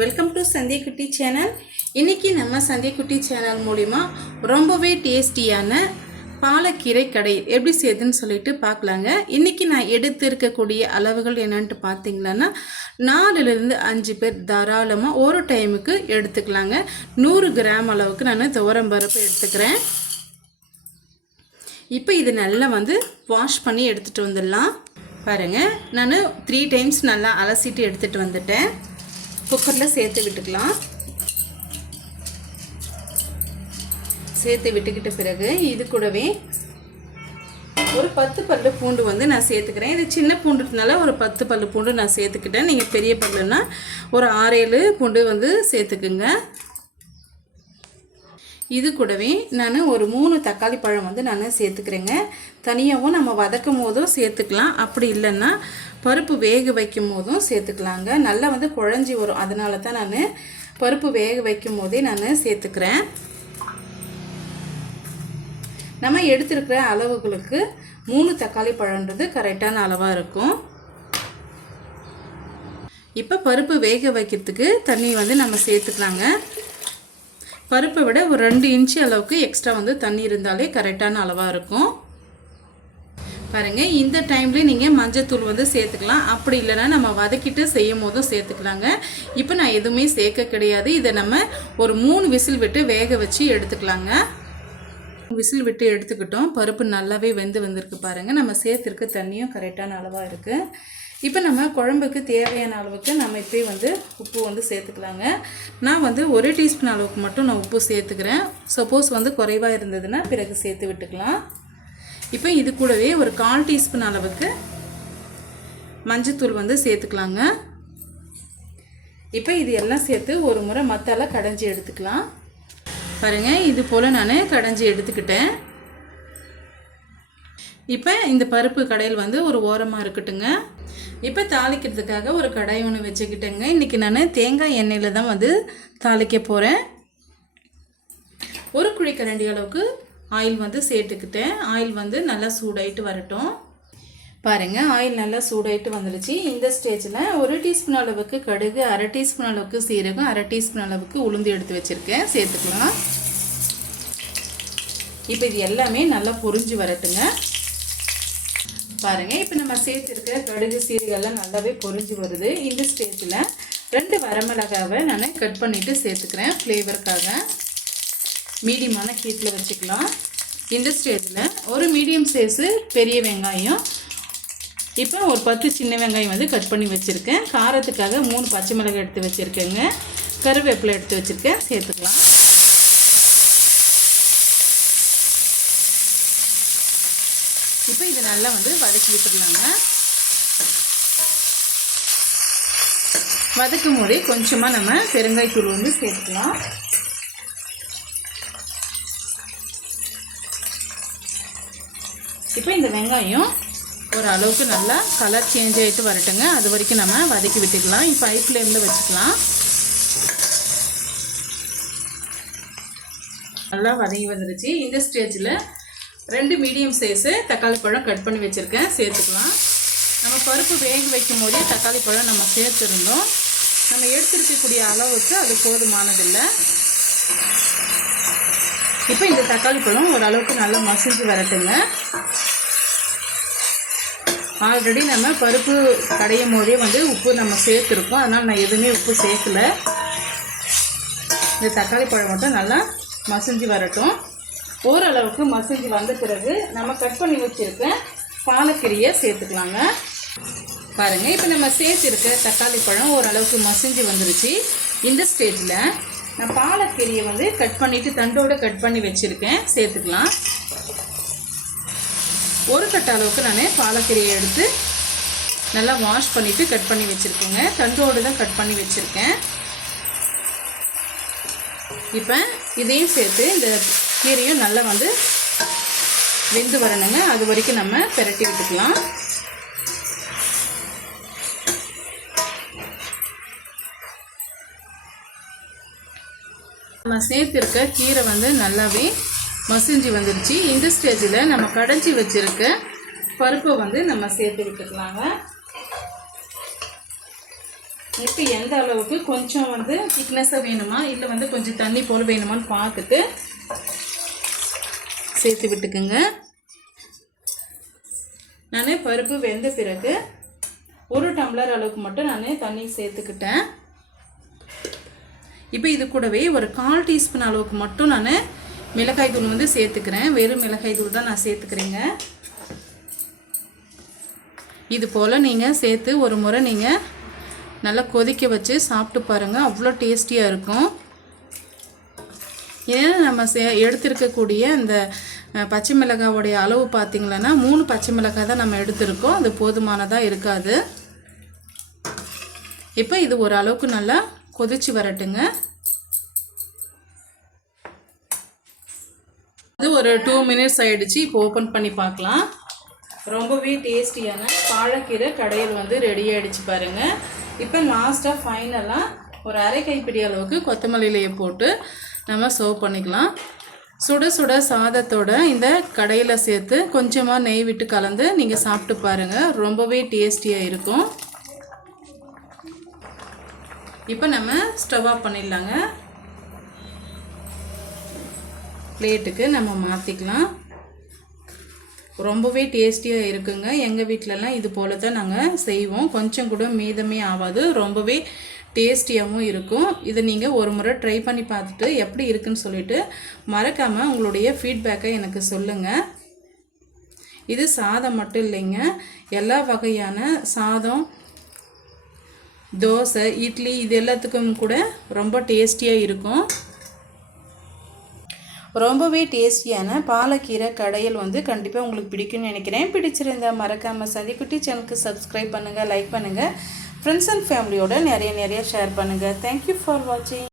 Welcome to Sandhiyakutty channel இன்றைக்கி நம்ம Sandhiyakutty channel மூலிமா ரொம்பவே டேஸ்டியான பாலக்கீரை கடை எப்படி செய்யுதுன்னு சொல்லிட்டு பார்க்கலாங்க. இன்றைக்கி நான் எடுத்து இருக்கக்கூடிய அளவுகள் என்னன்ட்டு பார்த்தீங்கன்னா நாலுலேருந்து அஞ்சு பேர் தாராளமாக ஒரு டைமுக்கு எடுத்துக்கலாங்க. நூறு கிராம் அளவுக்கு நான் துவரம் பருப்பு எடுத்துக்கிறேன். இப்போ இது நல்லா வந்து வாஷ் பண்ணி எடுத்துகிட்டு வந்துடலாம். பாருங்கள் நான் த்ரீ டைம்ஸ் நல்லா அலசிட்டு எடுத்துகிட்டு வந்துட்டேன். குக்கரில் சேர்த்து விட்டுக்கலாம். சேர்த்து விட்டுக்கிட்ட பிறகு இது கூடவே ஒரு பத்து பல்லு பூண்டு வந்து நான் சேர்த்துக்கிறேன். இது சின்ன பூண்டுனால ஒரு பத்து பல்லு பூண்டு நான் சேர்த்துக்கிட்டேன். நீங்கள் பெரிய பல்லுன்னா ஒரு ஆறேழு பூண்டு வந்து சேர்த்துக்குங்க. இது கூடவே நான் ஒரு மூணு தக்காளி பழம் வந்து நான் சேர்த்துக்கிறேங்க. தனியாகவும் நம்ம வதக்கும் போதும் சேர்த்துக்கலாம். அப்படி இல்லைன்னா பருப்பு வேக வைக்கும் போதும் சேர்த்துக்கலாங்க. நல்லா வந்து குழஞ்சி வரும். அதனால தான் நான் பருப்பு வேக வைக்கும் போதே நான் சேர்த்துக்கிறேன். நம்ம எடுத்துருக்கிற அளவுகளுக்கு மூணு தக்காளி பழன்றது கரெக்டான அளவாக இருக்கும். இப்போ பருப்பு வேக வைக்கிறதுக்கு தண்ணி வந்து நம்ம சேர்த்துக்கலாங்க. பருப்பை விட ஒரு ரெண்டு இன்ச்சு அளவுக்கு எக்ஸ்ட்ரா வந்து தண்ணி இருந்தாலே கரெக்டான அளவாக இருக்கும். பாருங்கள் இந்த டைம்லேயே நீங்கள் மஞ்சத்தூள் வந்து சேர்த்துக்கலாம். அப்படி இல்லைன்னா நம்ம வதக்கிட்டு செய்யும் போதும் சேர்த்துக்கலாங்க. இப்போ நான் எதுவுமே சேர்க்க கிடையாது. இதை நம்ம ஒரு மூணு விசில் விட்டு வேக வச்சு எடுத்துக்கலாங்க. விசில் விட்டு எடுத்துக்கிட்டோம். பருப்பு நல்லாவே வெந்து வந்திருக்கு பாருங்கள் நம்ம சேர்த்துருக்க தண்ணியும் கரெக்டான அளவாக இருக்குது இப்போ நம்ம குழம்புக்கு தேவையான அளவுக்கு நம்ம இப்போயே வந்து உப்பு வந்து சேர்த்துக்கலாங்க. நான் வந்து ஒரு டீஸ்பூன் அளவுக்கு மட்டும் நான் உப்பு சேர்த்துக்கிறேன். சப்போஸ் வந்து குறைவாக இருந்ததுன்னா பிறகு சேர்த்து விட்டுக்கலாம். இப்போ இது கூடவே ஒரு கால் டீஸ்பூன் அளவுக்கு மஞ்சத்தூள் வந்து சேர்த்துக்கலாங்க. இப்போ இது எல்லாம் சேர்த்து ஒரு முறை மத்தால கடைஞ்சி எடுத்துக்கலாம். பாருங்கள் இது போல் நான் கடைஞ்சி எடுத்துக்கிட்டேன். இப்போ இந்த பருப்பு கடையில் வந்து ஒரு ஓரமாக இருக்கட்டுங்க. இப்போ தாளிக்கிறதுக்காக ஒரு கடாய் ஒன்று வச்சுக்கிட்டேங்க. இன்றைக்கி நான் தேங்காய் எண்ணெயில் தான் வந்து தாளிக்க போகிறேன் ஒரு குழி கரண்டி அளவுக்கு ஆயில் வந்து சேர்த்துக்கிட்டேன். ஆயில் வந்து நல்லா சூடாயிட்டு வரட்டும். பாருங்கள் ஆயில் நல்லா சூடாயிட்டு வந்துடுச்சு இந்த ஸ்டேஜில் ஒரு டீஸ்பூன் அளவுக்கு கடுகு அரை டீஸ்பூன் அளவுக்கு சீரகம் அரை டீஸ்பூன் அளவுக்கு உளுந்து எடுத்து வச்சுருக்கேன். சேர்த்துக்கலாம். இப்போ இது எல்லாமே நல்லா பொரிஞ்சு வரட்டுங்க. பாருங்கள் இப்போ நம்ம சேர்த்துருக்கிற கடுகு சீரகெல்லாம் நல்லாவே பொறிஞ்சு வருது. இந்த ஸ்டேஜில் ரெண்டு வரமிளகாவை நான் கட் பண்ணிவிட்டு சேர்த்துக்கிறேன். ஃப்ளேவருக்காக மீடியமான ஹீட்டில் வச்சுக்கலாம். இந்த ஸ்டேஜில் ஒரு மீடியம் சைஸு பெரிய வெங்காயம். இப்போ ஒரு பத்து சின்ன வெங்காயம் வந்து கட் பண்ணி வச்சுருக்கேன். காரத்துக்காக மூணு பச்சை மிளகாய் எடுத்து வச்சுருக்கேங்க. கருவேப்பிலை எடுத்து வச்சுருக்கேன். சேர்த்துக்கலாம். இப்போ இது நல்லா வந்து வதக்கி விட்டுடலாங்க. வதக்கும் போதே கொஞ்சமாக நம்ம பெருங்காய்த்தூள் வந்து சேர்த்துக்கலாம். இப்போ இந்த வெங்காயம் ஒரு அளவுக்கு நல்லா கலர் சேஞ்ச் ஆகிட்டு வரட்டுங்க. அது வரைக்கும் நம்ம வதக்கி விட்டுக்கலாம். இப்போ ஐ ஃப்ளேமில் வச்சுக்கலாம். நல்லா வதங்கி வந்துருச்சு. இந்த ஸ்டேஜில் ரெண்டு மீடியம் சைஸு தக்காளி பழம் கட் பண்ணி வச்சுருக்கேன். சேர்த்துக்கலாம். நம்ம பருப்பு வேக வைக்கும் போதே தக்காளி பழம் நம்ம சேர்த்துருந்தோம். நம்ம எடுத்துருக்கக்கூடிய அளவுக்கு அது போதுமானதில்லை. இப்போ இந்த தக்காளி பழம் ஓரளவுக்கு நல்லா மசிஞ்சு வரட்டுங்க. ஆல்ரெடி நம்ம பருப்பு கடையும் போதே வந்து உப்பு நம்ம சேர்த்துருக்கோம். அதனால் நான் எதுவுமே உப்பு சேர்க்கல. இந்த தக்காளி பழம் மட்டும் நல்லா மசிஞ்சு வரட்டும். ஓரளவுக்கு மசிஞ்சு வந்த பிறகு நம்ம கட் பண்ணி வச்சுருக்க பாலக்கீரையை சேர்த்துக்கலாங்க. பாருங்கள் இப்போ நம்ம சேர்த்துருக்க தக்காளி பழம் ஓரளவுக்கு மசிஞ்சு வந்துருச்சு. இந்த ஸ்டேஜில் நான் பாலக்கீரையை வந்து கட் பண்ணிவிட்டு தண்டோடு கட் பண்ணி வச்சுருக்கேன். சேர்த்துக்கலாம். ஒரு கட்ட அளவுக்கு நான் பாலக்கீரையை எடுத்து நல்லா வாஷ் பண்ணிவிட்டு கட் பண்ணி வச்சுருக்கேங்க. தண்டோடு தான் கட் பண்ணி வச்சுருக்கேன். இப்போ இதையும் சேர்த்து இந்த கீரையும் நல்லா வந்து வெந்து வரணுங்க. அது வரைக்கும் நம்ம பெரட்டி விட்டுக்கலாம். நம்ம சேர்த்துருக்க கீரை வந்து நல்லாவே மசிஞ்சு வந்துருச்சு. இந்த ஸ்டேஜில் நம்ம கடைஞ்சி வச்சுருக்க பருப்பை வந்து நம்ம சேர்த்து விட்டுக்கலாங்க. இப்போ எந்த அளவுக்கு கொஞ்சம் வந்து திக்னஸாக வேணுமா இல்லை வந்து கொஞ்சம் தண்ணி போல் வேணுமான்னு பார்த்துட்டு சேர்த்து விட்டுக்குங்க. நான் பருப்பு வெந்த பிறகு ஒரு டம்ளர் அளவுக்கு மட்டும் நான் தண்ணி சேர்த்துக்கிட்டேன். இப்போ இது கூடவே ஒரு கால் டீஸ்பூன் அளவுக்கு மட்டும் நான் மிளகாய் தூள் வந்து சேர்த்துக்கிறேன். வெறும் மிளகாய் தூள் தான் நான் சேர்த்துக்கிறேங்க. இது போல் நீங்கள் சேர்த்து ஒரு முறை நீங்கள் நல்லா கொதிக்க வச்சு சாப்பிட்டு பாருங்கள் அவ்வளோ டேஸ்டியாக இருக்கும். ஏன்னா நம்ம சே எடுத்திருக்கக்கூடிய அந்த பச்சை மிளகாவோடைய அளவு பார்த்திங்களன்னா மூணு பச்சை மிளகாய் தான் நம்ம எடுத்திருக்கோம். அது போதுமானதாக இருக்காது. இப்போ இது ஒரு அளவுக்கு நல்லா கொதிச்சு வரட்டுங்க. அது ஒரு டூ மினிட்ஸ் ஆகிடுச்சு இப்போ ஓப்பன் பண்ணி பார்க்கலாம் ரொம்பவே டேஸ்டியான பாழக்கீரை கடையில் வந்து ரெடி ஆகிடுச்சு பாருங்க. இப்போ லாஸ்ட்டாக ஃபைனலாக ஒரு அரை கைப்பிடி அளவுக்கு கொத்தமல்லியிலையை போட்டு நம்ம சர்வ் பண்ணிக்கலாம். சுட சுட சாதத்தோட இந்த கடையில் சேர்த்து கொஞ்சமாக நெய் விட்டு கலந்து நீங்கள் சாப்பிட்டு பாருங்கள் ரொம்பவே டேஸ்டியாக இருக்கும். இப்போ நம்ம ஸ்டவ் ஆஃப் பண்ணிடலாங்க. பிளேட்டுக்கு நம்ம மாற்றிக்கலாம் ரொம்பவே டேஸ்டியாக இருக்குங்க. எங்கள் வீட்டிலலாம் இது போல தான் நாங்கள் செய்வோம். கொஞ்சம் கூட மீதமே ஆகாது. ரொம்பவே டேஸ்டியாகவும் இருக்கும். இதை நீங்கள் ஒரு முறை ட்ரை பண்ணி பார்த்துட்டு எப்படி இருக்குன்னு சொல்லிட்டு மறக்காமல் உங்களுடைய ஃபீட்பேக்கை எனக்கு சொல்லுங்கள் இது சாதம் மட்டும் இல்லைங்க. எல்லா வகையான சாதம் தோசை இட்லி இது எல்லாத்துக்கும் கூட ரொம்ப டேஸ்டியாக இருக்கும். ரொம்பவே டேஸ்டியான பாலக்கீரை கடையில் வந்து கண்டிப்பாக உங்களுக்கு பிடிக்கும்னு நினைக்கிறேன். பிடிச்சிருந்தா மறக்காமல் சதிக்குட்டி சேனலுக்கு சப்ஸ்கிரைப் பண்ணுங்கள் லைக் பண்ணுங்கள் ஃப்ரெண்ட்ஸ் அண்ட் ஃபேமிலியோட நிறைய நிறைய ஷேர் பண்ணுங்கள் தேங்க்யூ ஃபார் வாட்சிங்